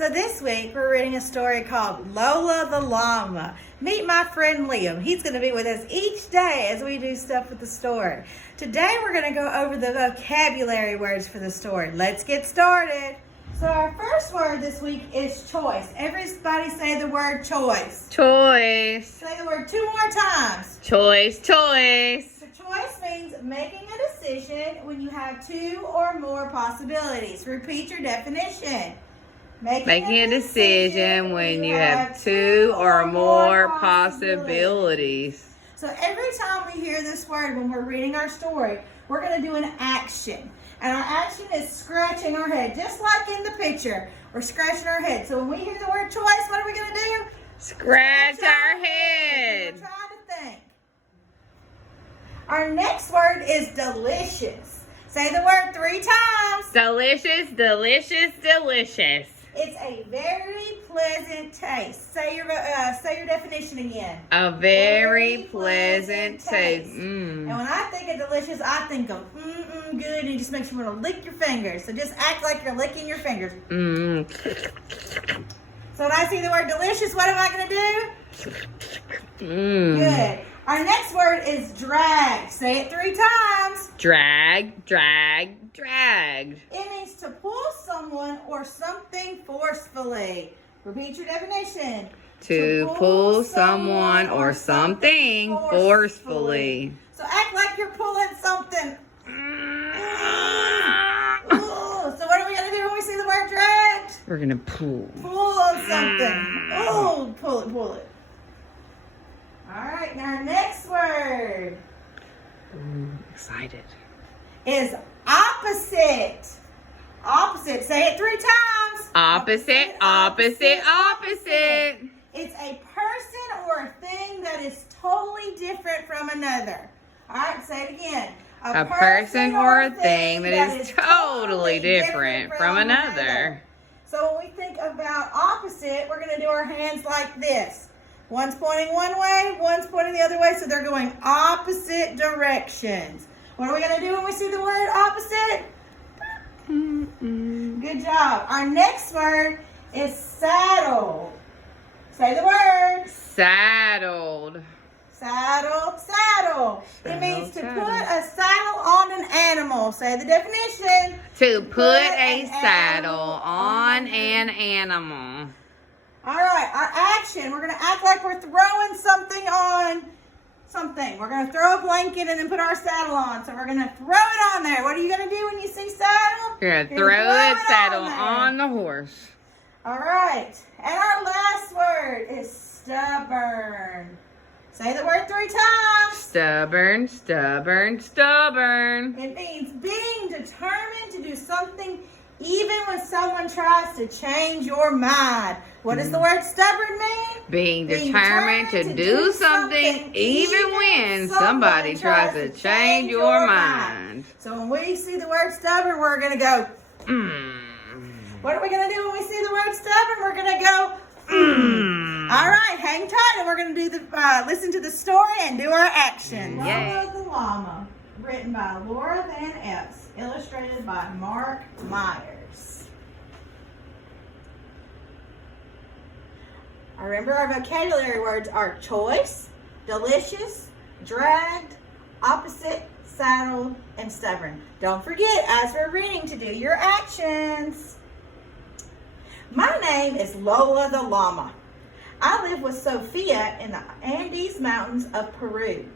So this week we're reading a story called Lola the Llama. Meet my friend Liam. He's going to be with us each day as we do stuff with the story. Today we're going to go over the vocabulary words for the story. Let's get started. So our first word this week is choice. Everybody say the word choice. Choice. Say the word 2 more times. Choice, choice. So choice means making a decision when you have 2 or more possibilities. Repeat your definition. Making a decision when you have 2 or more possibilities. So every time we hear this word when we're reading our story, we're going to do an action. And our action is scratching our head, just like in the picture. We're scratching our head. So when we hear the word choice, what are we going to do? Scratch our head. We're trying to think. Our next word is delicious. Say the word 3 times. Delicious, delicious, delicious. It's a very pleasant taste. Say your definition again. A very pleasant taste. And when I think of delicious, I think of good, and it just makes you want to lick your fingers. So just act like you're licking your fingers. So when I see the word delicious, what am I going to do? Good. Our next word is drag. Say it 3 times. Drag, drag, dragged. It means to pull someone or something forcefully. Repeat your definition. To pull someone or something forcefully. So act like you're pulling something. So what are we going to do when we see the word dragged? We're going to pull. Pull on something. Oh, pull it, pull it. All right, now our next word Excited. is opposite. Opposite. Say it 3 times. Opposite, opposite, opposite. It's a person or a thing that is totally different from another. All right, say it again. A person or a thing that is totally different from another. So when we think about opposite, we're going to do our hands like this. One's pointing one way, one's pointing the other way, so they're going opposite directions. What are we going to do when we see the word opposite? Good job. Our next word is saddle. Say the word. Saddled. Saddle, saddle. It means to put a saddle on an animal. Say the definition. To put a saddle on an animal. All right, our action. We're going to act like we're throwing something on something. We're going to throw a blanket and then put our saddle on. So we're going to throw it on there. What are you going to do when you see saddle? You're going to throw that saddle on the horse. All right, and our last word is stubborn. Say the word 3 times. Stubborn, stubborn, stubborn. It means being determined to do something even when someone tries to change your mind. What does the word stubborn mean? Being determined to do something even when somebody tries to change your mind. So when we see the word stubborn, we're going to go, What are we going to do when we see the word stubborn? We're going to go, All right, hang tight, and we're going to do listen to the story and do our action. Lola the Llama, written by Laura Van Epps, illustrated by Mark Myers. Remember, our vocabulary words are choice, delicious, dragged, opposite, saddled, and stubborn. Don't forget, as we're reading, to do your actions. My name is Lola the Llama. I live with Sophia in the Andes Mountains of Peru.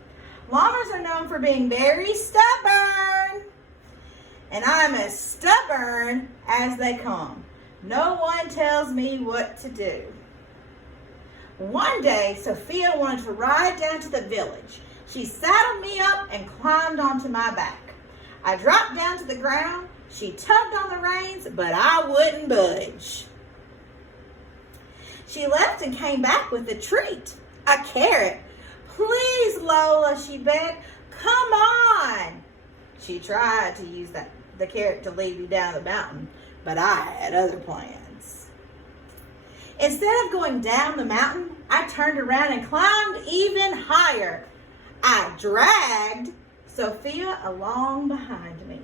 Llamas are known for being very stubborn, and I'm as stubborn as they come. No one tells me what to do. One day, Sophia wanted to ride down to the village. She saddled me up and climbed onto my back. I dropped down to the ground. She tugged on the reins, but I wouldn't budge. She left and came back with a treat, a carrot. Please, Lola, she begged. Come on. She tried to use the carrot to lead me down the mountain, but I had other plans. Instead of going down the mountain, I turned around and climbed even higher. I dragged Sophia along behind me.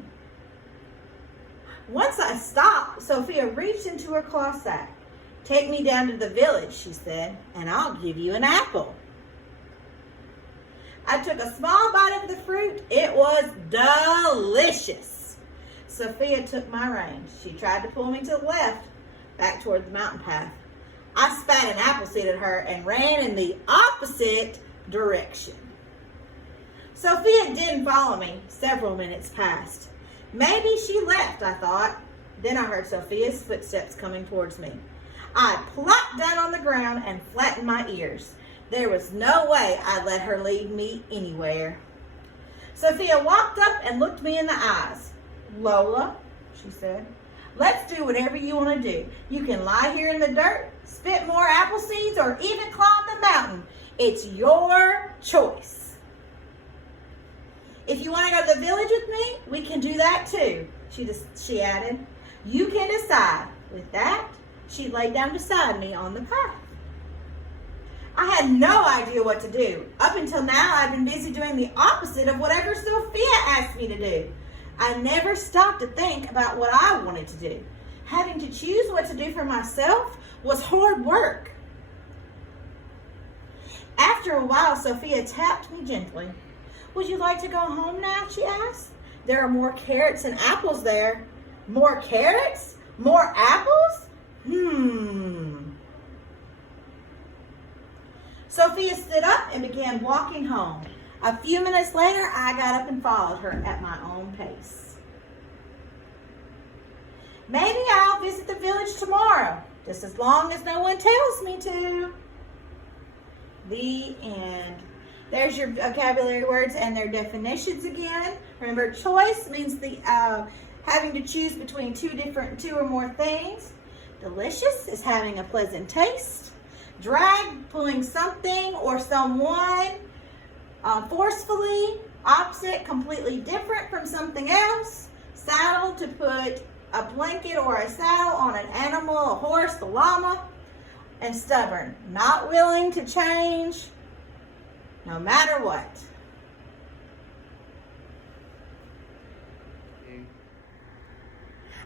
Once I stopped, Sophia reached into her cloth sack. Take me down to the village, she said, and I'll give you an apple. I took a small bite of the fruit. It was delicious. Sophia took my reins. She tried to pull me to the left, back toward the mountain path. I spat an apple seed at her and ran in the opposite direction. Sophia didn't follow me. Several minutes passed. Maybe she left, I thought. Then I heard Sophia's footsteps coming towards me. I plopped down on the ground and flattened my ears. There was no way I'd let her lead me anywhere. Sophia walked up and looked me in the eyes. Lola, she said, let's do whatever you want to do. You can lie here in the dirt, spit more apple seeds, or even climb the mountain. It's your choice. If you want to go to the village with me, we can do that too, she added. You can decide. With that, she laid down beside me on the path. I had no idea what to do. Up until now, I'd been busy doing the opposite of whatever Sophia asked me to do. I never stopped to think about what I wanted to do. Having to choose what to do for myself was hard work. After a while, Sophia tapped me gently. Would you like to go home now, she asked. There are more carrots and apples there. More carrots? More apples? Sophia stood up and began walking home. A few minutes later, I got up and followed her at my own pace. Maybe I'll visit the village tomorrow, just as long as no one tells me to. The end. There's your vocabulary words and their definitions again. Remember, choice means the having to choose between two or more things. Delicious is having a pleasant taste. Drag, pulling something or someone forcefully. Opposite, completely different from something else. Saddle, to put a blanket or a saddle on an animal, a horse, the llama. And stubborn, not willing to change no matter what.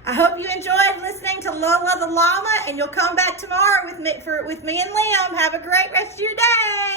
I hope you enjoyed listening to Lola the Llama, and you'll come back tomorrow with me and Liam. Have a great rest of your day.